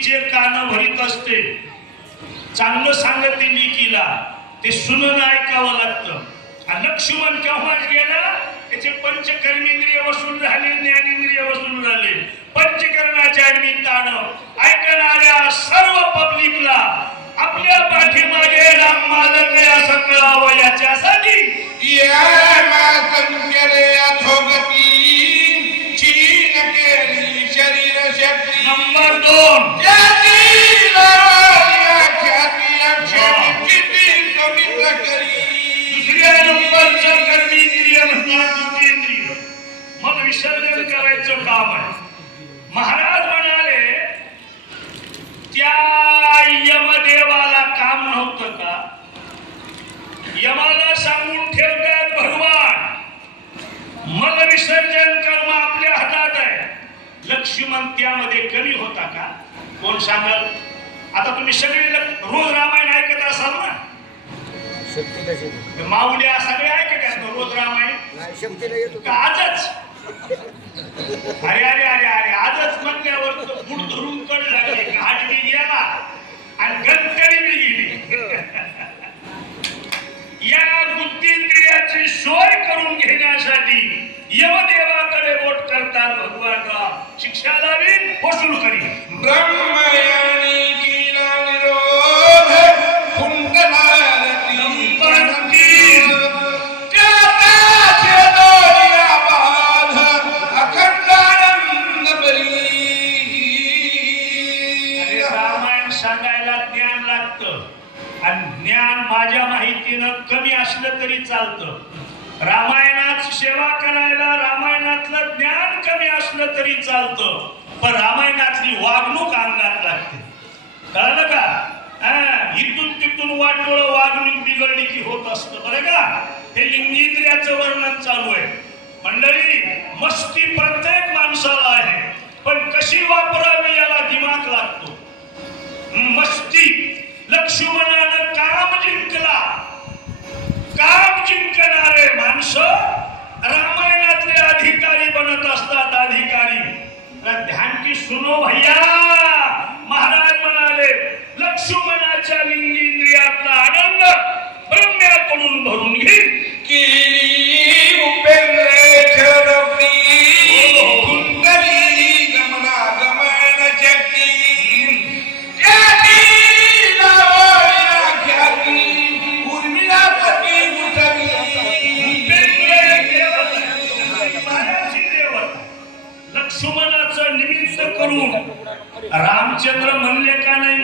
लेकीचे कान भरीत असते. चांगलं सांगते मी किला ते सुनून ऐकावं लागतं. लक्ष्मण केव्हाच गेला त्याचे पंचकर्मेंद्रिय वसूल झाले ज्ञानेंद्रिय वसूल झाले. पंचकरणाच्या निमित्तानं ऐकणाऱ्या सर्व पब्लिकला आपल्या पाठीमागे राम मालक आहे असं कळावं यमाला सांगून ठेवतात भगवान मल विसर्जन कर्म लक्ष्मण त्यामध्ये कमी होता का? कोण सांगल? आता तुम्ही सगळे रोज रामायण ऐकत असाल ना? माऊल्या सगळे ऐकत असतो रोज रामायण? का आजच? अरे अरे अरे अरे आजच म्हणल्यावर तो गुड धरून कड लागले घाट गेला आणि गंतरी बी गेली. या बुद्धींद्रियाची सोय करून घेण्यासाठी यमदेवाकडे बोट करतात भगवान राम. शिक्षा द्यावी वसूल करी. ब्रह्मयानी केला निरोध माझ्या माहितीनं कमी असलं तरी चालतं. रामायणाची सेवा करायला रामायणातलं ज्ञान कमी असलं तरी चालतं पण रामायणातली वागणूक अंगात लागते. कळलं का? हा, इथून तिथून वाटोळ वागणूक बिघडली की होत असत बरं का? हे लिंगेंद्रियाचं वर्णन चालू आहे. मंडळी मस्ती प्रत्येक माणसाला आहे पण कशी वापरावी याला दिमाग लागतो? मस्ती लक्ष्मणानं काम जिंकला. काम जिंकणारे माणसं तर ध्यान की सुनो भैया. महाराज म्हणाले लक्ष्मणाच्या लिंगेंद्रियातला आनंद ब्रह्म्याकडून भरून घे. की उपेंद्रेश्वर कुंडली गमना निमित्त करून रामचंद्र म्हणले का नाही